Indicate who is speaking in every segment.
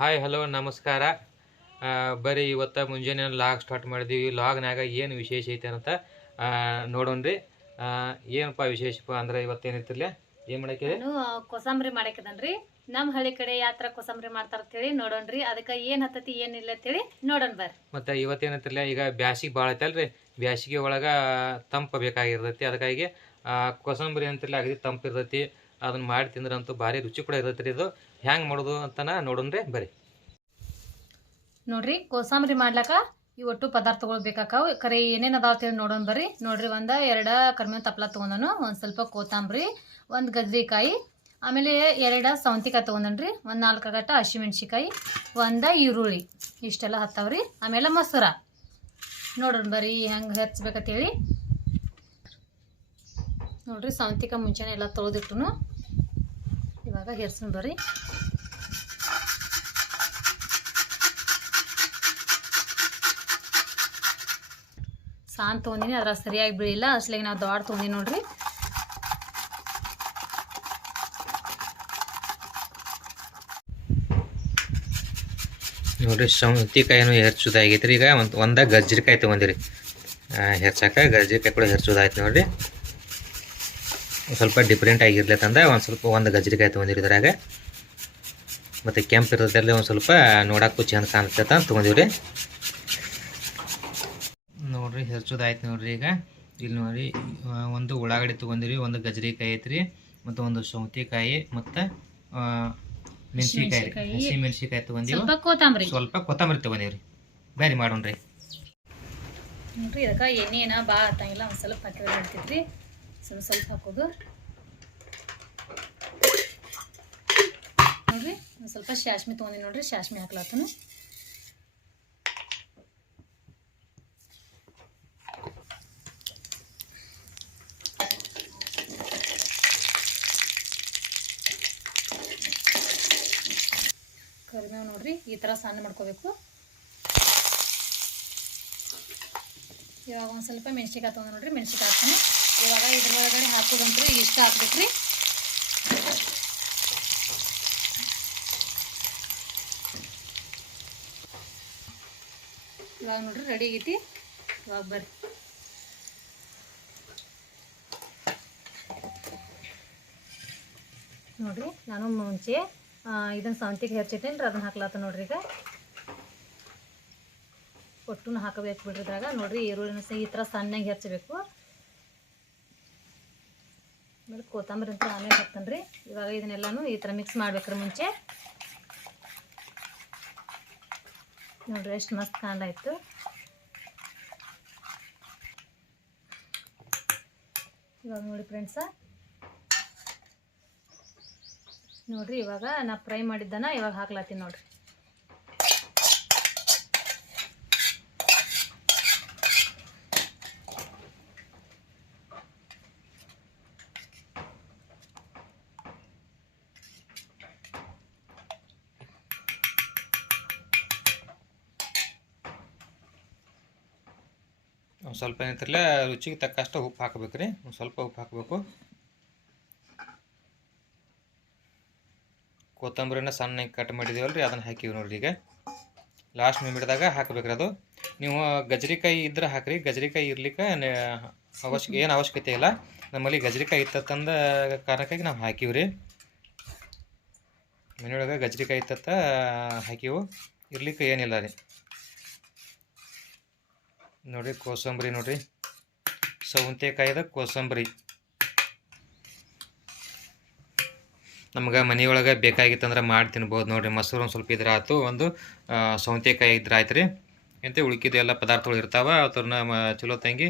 Speaker 1: Hi hello ನಮಸ್ಕಾರ. ಬರೀ ಇವತ್ತು ಮುಂಜಾನೆ ಲಾಗ್ ಸ್ಟಾರ್ಟ್ ಮಾಡಿದೀವಿ. ಲಾಗ್ನಾಗ ಏನು ವಿಶೇಷ ಐತೆ ಅಂತ ನೋಡೋಣ ರೀ. ಏನಪ್ಪ ವಿಶೇಷಪ್ಪ ಅಂದ್ರೆ ಇವತ್ತೇನೈತಿರ್ಲ ಏನು ಮಾಡಕ್ಕೆ
Speaker 2: ಕೋಸಂಬರಿ ಮಾಡಾಕಿದನ್ರಿ ನಮ್ಮ ಹಳ್ಳಿ ಕಡೆ ಯಾತ್ರ ಕೊಸಂಬರಿ ಮಾಡ್ತಾರ ಅಂತೇಳಿ ನೋಡೋಣ್ರಿ ಅದಕ್ಕೆ ಏನ್ ಹತ್ತತಿ ಏನಿಲ್ಲ ಅಂತೇಳಿ ನೋಡೋಣ ಬರ್ರಿ.
Speaker 1: ಮತ್ತು ಇವತ್ತೇನೈತಿರ್ಲ ಈಗ ಬ್ಯಾಸಿಗೆ ಭಾಳ ಐತಲ್ರಿ ಬ್ಯಾಸಿಗೆ ಒಳಗೆ ತಂಪು ಬೇಕಾಗಿರ್ತೈತಿ. ಅದಕ್ಕಾಗಿ ಕೋಸಂಬರಿ ಅಂತಿರ್ಲ ಅಗದಿ ತಂಪು ಇರ್ತೈತಿ. ಅದನ್ನ ಮಾಡಿ ತಿಂದ್ರಂತೂ ಭಾರಿ ರುಚಿ ಕೂಡ ಇರ್ತೈತಿ ರೀ ಇದು. ಹೆಂಗೆ ಮಾಡೋದು ನೋಡೋಣ ರೀ ಬರ್ರಿ.
Speaker 2: ನೋಡ್ರಿ, ಕೋಸಂಬರಿ ಮಾಡ್ಲಾಕ ಈ ಒಟ್ಟು ಪದಾರ್ಥಗಳು ಬೇಕಾಕವು. ಕರೆ ಏನೇನು ಅದಾವ ಹೇಳಿ ನೋಡೋಣ ಬರ್ರಿ. ನೋಡ್ರಿ, ಒಂದು ಎರಡ ಕರ್ಮೇವ್ ತಪ್ಲ ತಗೊಂಡನು, ಒಂದು ಸ್ವಲ್ಪ ಕೋತಂಬರಿ, ಒಂದು ಗಜ್ರಿಕಾಯಿ ಆಮೇಲೆ ಎರಡ ಸೌಂತಿಕಾಯಿ ತಗೊಂಡನ್ರಿ, ಒಂದು ನಾಲ್ಕು ಗಟ್ಟ ಹಸಿಮೆಣ್ಸಿಕಾಯಿ, ಒಂದು ಈರುಳ್ಳಿ, ಇಷ್ಟೆಲ್ಲ ಹತ್ತಾವ್ರಿ. ಆಮೇಲೆ ಮೊಸರ. ನೋಡೋಣ ಬರ್ರಿ ಹೆಂಗೆ ಹೆಚ್ಚಬೇಕಂತೇಳಿ ನೋಡ್ರಿ, ಸೌಂತಿಕಾಯಿ ಮುಂಚೆನೆ ಎಲ್ಲ ತೊಳೆದಿಟ್ಟು ಇವಾಗ ಹೆರ್ಸ್ಕೊಂಡು ಬರ್ರಿ. ಸಾನ್ ತೊಗೊಂಡಿನಿ ಅದ್ರ ಸರಿಯಾಗಿ ಬೀಳಿಲ್ಲ. ಅಷ್ಟ್ಲಾಗಿ ನಾವು ದೊಡ್ಡ ತೊಗೊಂಡಿನಿ ನೋಡ್ರಿ.
Speaker 1: ನೋಡ್ರಿ ಸೌತಿಕಾಯಿನೂ ಹೆಚ್ಚುದಾಗೈತೆ ರೀ ಈಗ. ಒಂದು ಒಂದ ಗಜ್ಜರಿಕಾಯಿ ತೊಗೊಂಡಿರಿ. ಹೆಚ್ಚಾಕ ಗಜ್ಜರಿಕಾಯಿ ಕೂಡ ಹೆಚ್ಚುದಾಯ್ತು ನೋಡ್ರಿ. ಸ್ವಲ್ಪ ಡಿಫ್ರೆಂಟ್ ಆಗಿರ್ಲತ್ತಂದ ಒಂದು ಸ್ವಲ್ಪ ಒಂದು ಗಜ್ಜರಿಕಾಯಿ ತೊಗೊಂಡಿರಿ ಇದ್ರಾಗ. ಮತ್ತು ಕೆಂಪು ಇರೋದ್ರಲ್ಲಿ ಒಂದು ಸ್ವಲ್ಪ ನೋಡಕ್ಕೂ ಚಂದ ಕಾಣಿಸ್ತೈತೆ ಅಂತ ತೊಗೊಂಡಿವ್ರಿ. ನೋಡ್ರಿ ಹೆರ್ಚೋದಾಯ್ತು ನೋಡ್ರಿ ಈಗ. ಇಲ್ಲಿ ನೋಡ್ರಿ ಒಂದು ಉಳ್ಳಾಗಡ್ಡಿ ತೊಗೊಂಡಿರಿ ಒಂದು ಗಜ್ರಿಕಾಯಿ ಐತ್ರಿ ಮತ್ತು ಒಂದು ಸೌತೆಕಾಯಿ ಮತ್ತು
Speaker 2: ಮೆಣ್ಸಿನ್ಕಾಯಿ.
Speaker 1: ಹಸಿ ಮೆಣಸಿಕಾಯಿ ತೊಗೊಂಡಿವಿ.
Speaker 2: ಸ್ವಲ್ಪ
Speaker 1: ಕೊತ್ತಂಬರಿ. ತೊಗೊಂಡಿವ್ರಿ ಬ್ಯಾರಿ ಮಾಡೋಣ್ರಿ
Speaker 2: ನೋಡ್ರಿ ಅದಕ್ಕೆ ಎಣ್ಣೆ ಏನ ಭಾಳ ಹತ್ತಂಗಿಲ್ಲ ಒಂದು ಸ್ವಲ್ಪ ಹಾಕಿದ್ರೆ ನಡ್ತೈತ್ರಿ ಸ್ವಲ್ಪ ಸ್ವಲ್ಪ ಹಾಕೋದು. ನೋಡ್ರಿ ಒಂದು ಸ್ವಲ್ಪ ಶಾಸ್ಮಿ ತೊಗೊಂಡಿ ನೋಡ್ರಿ ಶಾಸ್ಮಿ ಹಾಕ್ಲತ್ತನು. ಈ ಥರ ಸಣ್ಣ ಮಾಡ್ಕೋಬೇಕು. ಇವಾಗ ಒಂದು ಸ್ವಲ್ಪ ಮೆಣಸಿಕಾಯಿ ತೊಗೊಂಡು ನೋಡ್ರಿ ಮೆಣಸಿಕಾಯಿ ಹಾಕ್ತೀನಿ. ಇವಾಗ ಇದ್ರೊಳಗಡೆ ಹಾಕೋದಂತ್ರಿ ಇಷ್ಟ ಹಾಕ್ಬೇಕ್ರಿ ಇವಾಗ ನೋಡ್ರಿ ರೆಡಿ ಆಗೈತಿ. ಇವಾಗ ಬರ್ರಿ. ನೋಡ್ರಿ, ನಾನು ಮುಂಚೆ ಇದನ್ನ ಸಂತಿಗೆ ಹೆಚ್ಚಿಟ್ಟೇನ್ರಿ ಅದನ್ನ ಹಾಕ್ಲಾತ ನೋಡ್ರಿ ಈಗ. ಒಟ್ಟು ಹಾಕಬೇಕು ಬಿಡ್ರಿ ಇದ್ರಾಗ ನೋಡ್ರಿ, ಈರುಳ್ಳಿನ ಸಹ ಈ ಥರ ಸಣ್ಣಗೆ ಹೆಚ್ಚಬೇಕು ಆಮೇಲೆ ಕೊತ್ತಂಬರಿ ಅಂತ ಆಮೇಲೆ ಹಾಕ್ತಾನೆ ಇವಾಗ ಇದನ್ನೆಲ್ಲನೂ ಈ ಥರ ಮಿಕ್ಸ್ ಮಾಡ್ಬೇಕ್ರಿ ಮುಂಚೆ. ನೋಡ್ರಿ, ಎಷ್ಟು ಮಸ್ತ್ ಕಾಣಾಯ್ತು ಇವಾಗ ನೋಡಿ ಫ್ರೆಂಡ್ಸ ನೋಡ್ರಿ, ಇವಾಗ ನಾ ಫ್ರೈ ಮಾಡಿದ್ದನ ಇವಾಗ ಹಾಕ್ಲಾತೀನಿ ನೋಡ್ರಿ.
Speaker 1: ಒಂದು ಸ್ವಲ್ಪ ಏನಂತಿರಲ್ಲ ರುಚಿಗೆ ತಕ್ಕಷ್ಟು ಉಪ್ಪು ಹಾಕ್ಬೇಕು ರೀ ಒಂದು ಸ್ವಲ್ಪ ಉಪ್ಪು ಹಾಕಬೇಕು. ಕೊತ್ತಂಬರಿನ ಸಣ್ಣಗೆ ಕಟ್ ಮಾಡಿದ್ದೀವಲ್ಲ ರೀ ಅದನ್ನು ಹಾಕಿವಿ ನೋಡ್ರಿ ಈಗ. ಲಾಸ್ಟ್ ನಿಮಿಟ್ದಾಗ ಹಾಕ್ಬೇಕ್ರಿ ಅದು ನೀವು ಗಜರಿಕಾಯಿ ಇದ್ರೆ ಹಾಕ್ರಿ, ಗಜರಿಕಾಯಿ ಇರ್ಲಿಕ್ಕೆ ಅವಶ್ಯ, ಏನು ಅವಶ್ಯಕತೆ ಇಲ್ಲ. ನಮ್ಮಲ್ಲಿ ಗಜರಿಕಾಯಿ ಇತ್ತಂದ ಕಾರಣಕ್ಕಾಗಿ ನಾವು ಹಾಕಿವಿ ರೀ ಮನೆಯೊಳಗೆ ಗಜರಿಕಾಯಿ ಇತ್ತತ್ತ ಹಾಕಿವು. ಇರ್ಲಿಕ್ಕೆ ಏನಿಲ್ಲ ರೀ. ನೋಡ್ರಿ, ಕೋಸಂಬರಿ ನೋಡ್ರಿ. ಸೌಂತೆಕಾಯಿದ ಕೋಸಂಬರಿ. ನಮ್ಗೆ ಮನೆಯೊಳಗೆ ಬೇಕಾಗಿತ್ತಂದ್ರೆ ಮಾಡಿ ತಿನ್ಬೋದು ನೋಡಿರಿ. ಮೊಸರು ಒಂದು ಸ್ವಲ್ಪ ಇದ್ರೆ ಆಯ್ತು ಒಂದು ಸೌತೆಕಾಯಿ ಇದ್ರೆ ಆಯ್ತು ರೀ. ಎಂತೆ ಉಳ್ಕಿದ ಎಲ್ಲ ಪದಾರ್ಥಗಳು ಇರ್ತಾವೆ ಅದನ್ನ ಚಲೋ ತಂಗಿ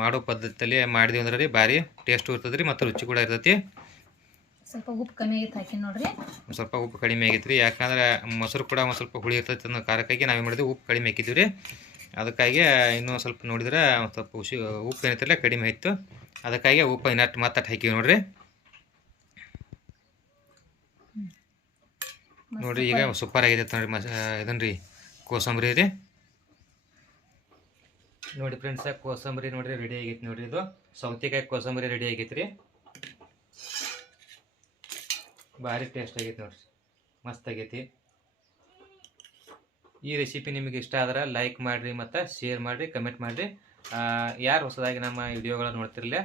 Speaker 1: ಮಾಡೋ ಪದ್ಧತಿಯಲ್ಲಿ ಮಾಡಿದ್ವಿ ಅಂದ್ರೆ ರೀ ಭಾರಿ ಟೇಸ್ಟು ಇರ್ತದೆ ರೀ ಮತ್ತು ರುಚಿ ಕೂಡ ಇರ್ತೈತಿ.
Speaker 2: ಸ್ವಲ್ಪ ಉಪ್ಪು ಕಮ್ಮಿ ಆಗಿತ್ತು ಹಾಕಿ ನೋಡ್ರಿ.
Speaker 1: ಸ್ವಲ್ಪ ಉಪ್ಪು ಕಡಿಮೆ ಆಗಿತ್ತು ರೀ. ಯಾಕಂದ್ರೆ ಮೊಸರು ಕೂಡ ಒಂದು ಸ್ವಲ್ಪ ಹುಳಿ ಇರ್ತೈತೆ ಅನ್ನೋ ಕಾರಣಕ್ಕಾಗಿ ನಾವೇನು ಮಾಡಿದ್ವಿ ಉಪ್ಪು ಕಡಿಮೆ ಹಾಕಿದ್ವಿ ರೀ. ಅದಕ್ಕಾಗಿ ಇನ್ನೂ ಸ್ವಲ್ಪ ನೋಡಿದ್ರೆ ಒಂದು ಸ್ವಲ್ಪ ಹುಷಿ ಉಪ್ಪು ಏನೈತಿಲ್ಲ ಕಡಿಮೆ ಆಯಿತು ಅದಕ್ಕಾಗಿ ಉಪ್ಪು ಇನ್ನಷ್ಟು ಮತ್ತಷ್ಟು ಹಾಕಿವಿ ನೋಡ್ರಿ. ನೋಡ್ರಿ ಈಗ ಸೂಪರ್. ಆಗಿದೆ ನೋಡ್ರಿ ಮಸ ಇದನ್ನ ರೀ ಕೋಸಂಬರಿ ರೀ. ನೋಡಿ ಫ್ರೆಂಡ್ಸ ಕೋಸಂಬರಿ ನೋಡ್ರಿ ರೆಡಿ ಆಗೈತಿ ನೋಡ್ರಿ ಇದು. ಸೌತೆಕಾಯಿ ಕೋಸಂಬರಿ ರೆಡಿ ಆಗೈತಿ ರೀ. ಭಾರಿ ಟೇಸ್ಟ್ ಆಗೈತಿ ನೋಡ್ರಿ. ಮಸ್ತ್ ಆಗೈತಿ. ಈ ರೆಸಿಪಿ ನಿಮಗೆ ಇಷ್ಟ ಆದ್ರೆ ಲೈಕ್ ಮಾಡಿರಿ ಮತ್ತು ಶೇರ್ ಮಾಡಿರಿ ಕಮೆಂಟ್ ಮಾಡಿರಿ. ಯಾರು ಹೊಸದಾಗಿ ನಮ್ಮ ವಿಡಿಯೋಗಳನ್ನ ನೋಡ್ತಿರಲಿಲ್ಲ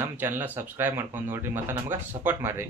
Speaker 1: ನಮ್ಮ ಚಾನಲ್ನ ಸಬ್ಸ್ಕ್ರೈಬ್ ಮಾಡ್ಕೊಂಡು ನೋಡಿರಿ ಮತ್ತು ನಮ್ಗೆ ಸಪೋರ್ಟ್ ಮಾಡಿರಿ.